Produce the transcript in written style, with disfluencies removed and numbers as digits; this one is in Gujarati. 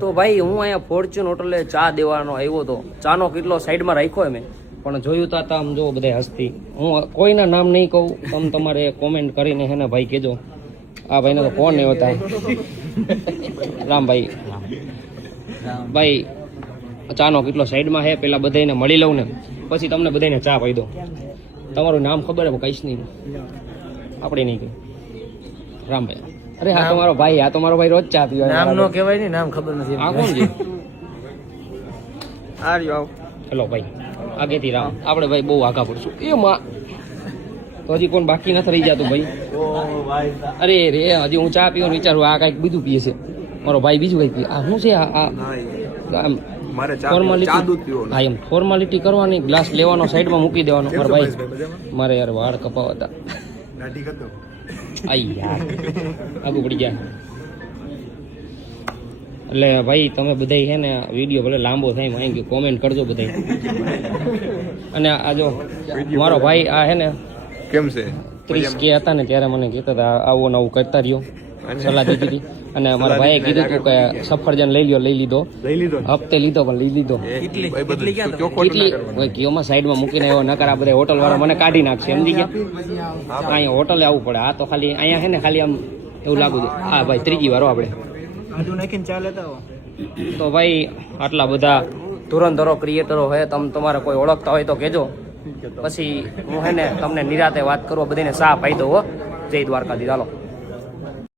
તો ભાઈ હું અહીંયા ફોર્ચ્યુન હોટલે ચા દેવાનો આવ્યો હતો. ચાનો કેટલો સાઈડમાં રાખ્યો મેં, પણ જોયું તો આમ જો બધા હસ્તી. હું કોઈના નામ નહીં કહું, તમે તમારે કોમેન્ટ કરીને હે ને ભાઈ કહેજો. આ ભાઈને તો ફોન નહીં હોતા. રામભાઈ ભાઈ ચાનો કેટલો સાઈડમાં હે, પેલા બધાને મળી લઉં ને પછી તમને બધાને ચા પાઈ દો. તમારું નામ ખબર હે કહીશ નહીં, આપણે નહીં કહી. રામભાઈ અરે હા તમારો ભાઈ, આ તમારો ભાઈ રોજ ચા પીવા. નામ નો કહેવાય ને, નામ ખબર નથી. આ કોણ છે? આર્યો હેલો ભાઈ, આગેથી રામ. આપણે ભાઈ બહુ આગા પડશું એમાં. તો હજી કોણ બાકી નથી રહી જતું ભાઈ. અરે રે હજી હું ચા પીવાનું વિચારું, આ કઈક બીજું પીએ છે મારો ભાઈ, બીજું કઈક પીએ. આ શું છે? આ ફોર્માલિટી. હા એમ ફોર્માલિટી કરવાની, ગ્લાસ લેવાનો સાઈડમાં મૂકી દેવાનો. મારા ભાઈ મારે યાર વાળ કપાવતા. આઈ યાર આગું પડી ગયા. એટલે ભાઈ તમે બધા છે ને વિડીયો ભલે લાંબો થાય માહિતી કોમેન્ટ કરજો બધા. અને આ જો મારો ભાઈ આ હે ને કેમ છે 30 કે હતા ને ત્યારે મને કહેતા હતા આવું ને આવું કરતા રહ્યો, સલાહ દીધી હતી. અને મારા ભાઈએ કીધું હતું કે સફરજન લઈ લીધો હપ્તે લીધો પણ લઈ લીધો. કેટલી કિયોમાં સાઈડમાં મૂકીને એવો નકર આ બધા હોટલ વાળા મને કાઢી નાખશે, સમજી ગયા? અહીંયા હોટલે આવવું પડે. આ તો ખાલી અહીંયા છે ને ખાલી આમ એવું લાગુ છે. હા ભાઈ ત્રીજી વાર આપણે તો ભાઈ આટલા બધા ધુરંધરો ક્રિએટરો હોય, તમારે કોઈ ઓળખતા હોય તો કહેજો. પછી હું હે ને તમને નિરાતે વાત કરવા બધાને સા પાઈ દઉં. જય દ્વારકાધીશ. હાલો.